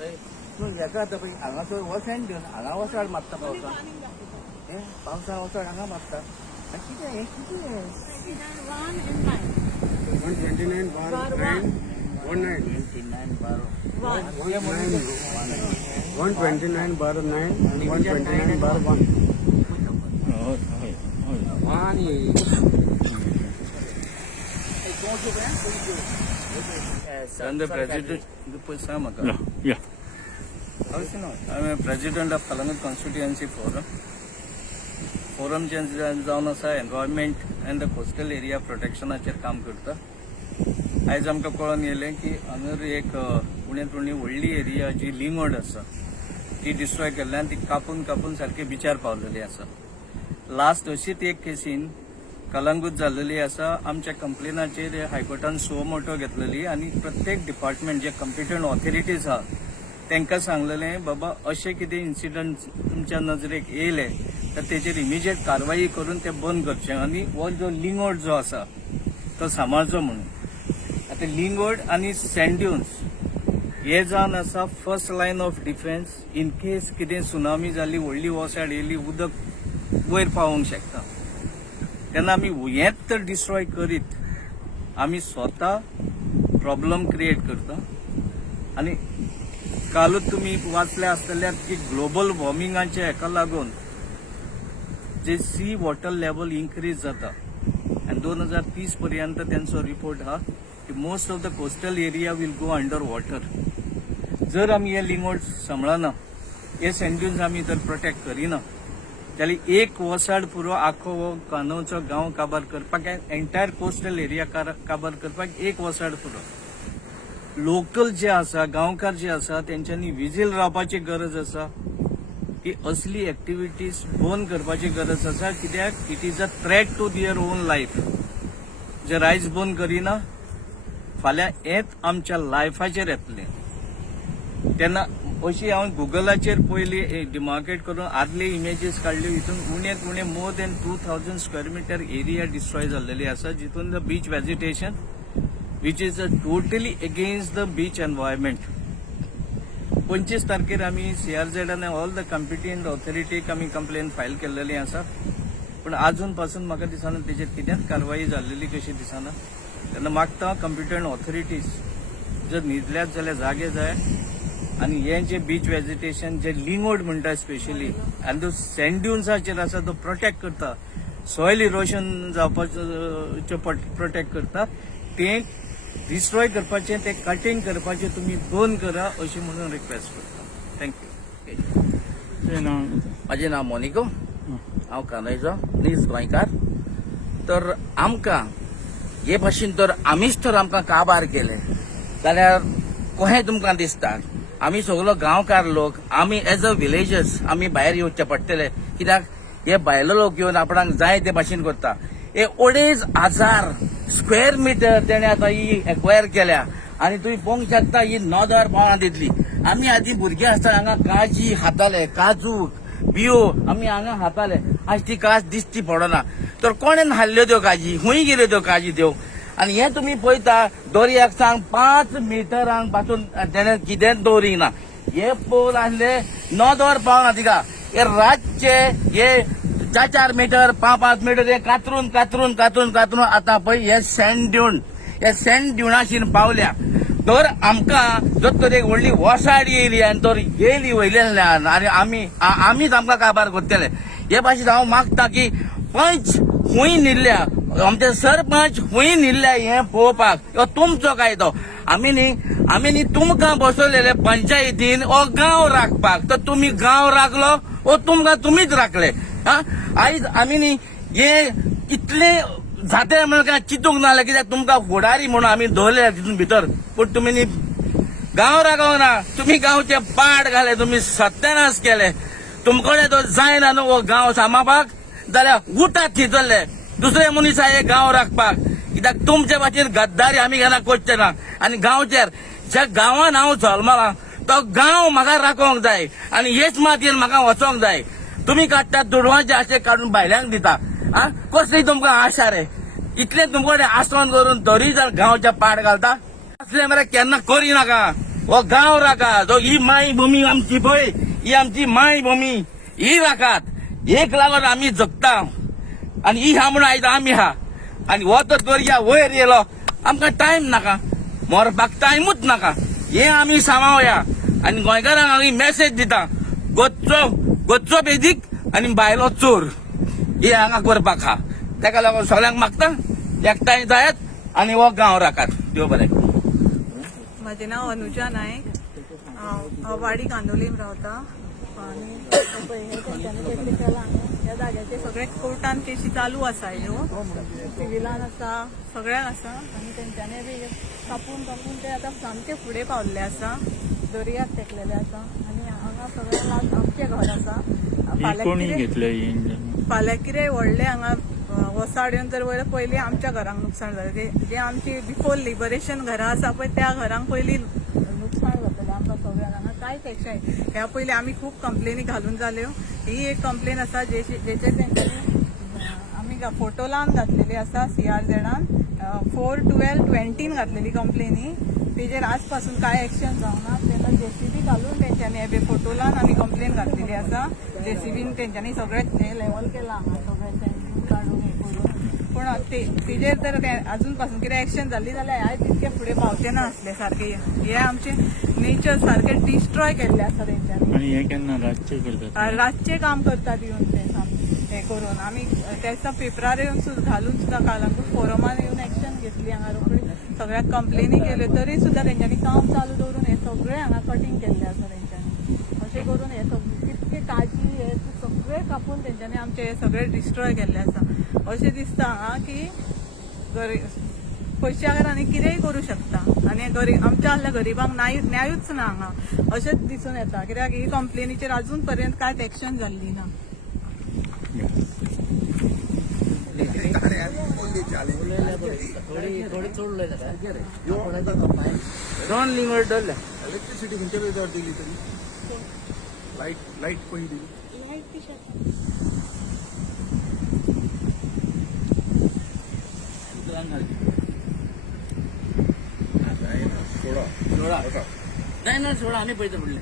पूण हेका आतां पळय हांगासर हो सँड्यून हांगा वसाड मारता पावसान पावसान वसाड हांगा मारता आनी कितें हें कितें 129 bar 9 19 29 बारो 129 bar 9 and 129 bar 1 I'm the president. Yeah. I'm a president of Kalangut Constituency Forum. Forum जावन आसा environment and the coastal area प्रोटेक्शनाचेर काम करता. आयज आमकां कळून येयलें की हांगर एक पुण्यात व्हडली एरिया जी लिंगोड आसा ती डिस्ट्रॉय केल्ल्यान ती कापून कापून सारकी बिचार पावलेली आसा. लास्ट अशीच एक केसीन कलंगूट जाल्लेली आसा. आमच्या कंप्लेनाचेर हायकोर्टान सो मोटो घेतलेली आनी प्रत्येक डिपार्टमेंट जे कंपिटंट ऑथॉरिटीज आहा तांकां सांगलेलें बाबा अशें कितें इन्सिडंट तुमच्या नजरेक येयले तर तेचेर इमिजिएट कारवाई करून ते बंद करचें आनी हो जो लिंगोड जो आसा तो सांबाळचो म्हणून. आतां लिंगोड आनी सँड्यून्स हे जावन आसा first line of defence. In case कितें सुनामी जाली व्हडली वोसाड येयली उदक वयर पावोंक शकता तेन्ना आमी हेंच तर डिस्ट्रॉय करीत आमी स्वता प्रॉब्लम क्रिएट करता. आनी कालूच तुमी वाचले आसतल्यात की ग्लोबल वॉर्मिंगाच्या हेका लागून जे सी वॉटर लेवल इन्क्रीज जाता आनी 2030 पर्यंत त्यांचो रिपोर्ट आहा की most of the coastal area will go under water. जर आमी हे लिंगोड सांबाळना हे सँड्यून्स आमी तर प्रोटेक्ट करिना जाल्यार एक वसाड पुरो आखो हो कान्होचो गांव काबार करपाक एंटायर कोस्टल एरिया काबार करपाक एक वसाड पुरो. लोकल जे आसा गांवकार जे आसा तेंच्यांनी विजील रावपाची गरज आसा की असली एक्टिविटीज बंद करपाची गरज आसा. कित्याक it is a threat to their own life. जर आयज बंद करिना फाल्यां हेच आमच्या लायफाचेर येतलें. तेन्ना अशी हांव गुगलाचेर पयली डिमार्केट करून आदले इमेजीस काडल्यो. हितून उण्यांत उणें more than 2000 square metre area destroy जाल्लेली आसा जितून the beach vegetation which is totally against the beach environment. 25 तारखेर आमी CRZ आनी ऑल द कॉम्पिटंट ऑथॉरिटीक आमी कंप्लेन फायल केल्लेली आसा. पूण आजून पासून म्हाका दिसना तेचेर कितेंच कारवाई जाल्लेली कशी दिसना. तेन्ना मागता कॉम्पिटंट ऑथॉरिटीज जर न्हिदल्यात जाल्यार जागे जाय आनी हे जे बीच वेजिटेशन जे लिंगोड म्हणटा स्पेशली आनी तो सँड्यून्साचेर आसा तो प्रोटेक्ट करता सॉयल इरोशन जावपाचो प्रोटेक्ट करता ते डिस्ट्रॉय करपाचें ते कटिंग करपाचें तुमी बंद करा अशी म्हणून रिक्वेस्ट करता. थँक्यू. म्हाजें नांव मोनिको. हांव कांदयचो नीज गोंयकार. तर आमकां हे भाशेन तर आमीच तर आमकां काबार केले जाल्यार कशें तुमकां दिसता. आमी सगळो गांवकार लोक आमी एज अ विलेजर्स आमी भायर येवचे पडटले कित्याक हे भायलो लोक येवन आपणाक जाय ते भाशेन करता. हे 2,500 स्क्वेअर मिटर तेणे आतां ही एक्वायर केल्या आनी तुमी पळोवंक शकता ही नॉदर पावना दितली. आमी आदीं भुरगे आसतना हांगा काजी खाताले काजू बियो आमी हांगा खाताले. आज ती काज दिसती पडना. तर कोणेन हाडल्यो त्यो काजी खूंय गेल्यो त्यो काजी त्यो. आनी हे तुमी पळयता दर्याक सांग 5 मिटरांक पासून तेणे कितेंच दवरिना. हे पोल आसले नॉदर पावना तिका. हे रातचे हे 4 मीटर 5 मीटर हे कातरून कातरून कातरून कातरून आतां पळय हे सँड ड्युनाशीन पावल्या. तर आमकां जर तर एक व्हडली वसाड येयली आनी तर येयली वयल्यान आनी आमीच आमकां काबार करतले. हे भाशेन हांव मागता की पंच खूंय न्हिदल्या आमचे सरपंच खूंय न्हिदल्या हें पळोवपाक. तुमचो कायदो आमी न्ही तुमकां बसयलेले पंचायतीन हो गांव राखपाक. तर तुमी गांव राखलो वो तुमकां तुमीच राखले. आयज आमी न्ही हे इतले जाते म्हणून काय चिंतूंक नासलें कित्याक तुमकां फुडारी म्हणून आमी दवरले तितून भितर. पूण तुमी न्ही गांव राखोंक ना. तुमी गांवचे पाड घाले तुमी सत्यानाश केले. तुमकडे तो जायना न्हू हो गांव सांबाळपाक जाल्यार उठात थिचल्ले दुसरे मनीस आये गांव राखपाक. कित्याक तुमचे भाशेन गद्दारी आमी केन्ना करचे ना. आनी गांवचेर ज्या गांवान हांव जल्मला तो गांव म्हाका राखोंक जाय आनी हेच मातयेन म्हाका वचोंक जाय. तुमी काडटात दुडवांचे आशे काडून भायल्यांक दिता. कसली तुमकां आशा रे. इतले तुमकडे आसोन करून तरी जर गांवच्या पाड घालता असले मरे केन्ना करिनाका. हो गांव राखात, हो ही माय भूमी आमची पळय, ही आमची माय भूमी, ही राखात. एक लागून आमी जगता आनी ही हा म्हणून आयता आमी हा. आनी हो तो दर्या वयर येयलो, आमकां टायम नाका, मरपाक टायमूच नाका. हे आमी सांबाळया आनी गोंयकारांक हांव ही मेसेज दिता, गोच्चो बेदीक आनी भायलो चोर, हे हांगा करपाक हा. ताका लागून सगळ्यांक मागता एकठांय जायात आनी हो गांव राखात. देव बरें. माझे नाव अनुजा नायक. हांव वाडी कांदोलीम रावता आनी हे तेंच्यांनी केल्ले केला ह्या जाग्याचे सगळे कोर्टान केसी चालू आसा ह्यो, सिविलान आसा, सगळ्याक आसा आनी तेंच्यांनी बी कापून ते आतां सामके फुडें पावल्ले आसा, दर्याक तेकलेले आसा आनी हांगा सगळ्या लाग आमचें घर आसा. कोणी घेतले फाल्यां कितें व्हडलें हांगा वसाड येवन जर वयर पयलीं आमच्या घरांक नुकसाण जालें. जे आमची बिफोर लिबरेशन घरां आसा पळय त्या घरांक पयलीं नुकसाण जातलें आमकां सगळ्यांक. हांगा कांयच एक्शन ह्या पयलीं आमी खूब कंप्लेनी घालून जाल्यो. ही एक कंप्लेन आसा जेचेर तेंच्यांनी आमी फोटो लावन घातलेली आसा. CRZान 4/12/20 घातलेली कंप्लेनी. तेजेर आज पासून काय एक्शन जावना. तेन्ना JCB घालून तेंच्यांनी हे फोटो लावन आमी कंप्लेन घातलेली आसा. JCBन तेंच्यांनी सगळें हे लेवल केला हांगा सगळें सेंट्रींग काडून हे करून. पूण तेजेर जर अजून पासून कितें एक्शन जाली जाल्यार आयज तितके फुडें पावचे ना आसले सारके. हे आमचे नेचर सारके डिस्ट्रॉय केल्ले आसा तेंच्यांनी. आणि हे केन्ना रातचे करतात? रातचे काम करतात येवन ते हे करून. आमी त्याचा पेपरार येवन सुद्दां घालून सुद्दां कालांगूट फोरमान येवन एक्शन घेतली. हांगा रोखडी सगळ्याक कंप्लेनी केल्यो तरी सुद्दां तेंच्यांनी काम चालू दवरून हे सगळे हांगा कटींग केल्ले आसा तेंच्यांनी. अशें करून हे कितके काजी हे सगळे कापून तेंच्यांनी आमचे हे सगळे डिस्ट्रॉय केल्ले आसा. अशें दिसता हांगा की पयशांकार आनी कितेंय करूं शकता आनी आमच्या आहल्या गरिबांक न्यायूच ना हांगा अशेंच दिसून येता. कित्याक ही कंप्लेनीचेर अजून पर्यंत कांयच एक्शन जाल्ली ना. दोन लिंगड धरल्या. इलेक्ट्रिसिटी खंयच्या वेळार दिली तरी लाईट पयली दिली. सोडा नाही ना सोडा आम्ही पळयता फुडले.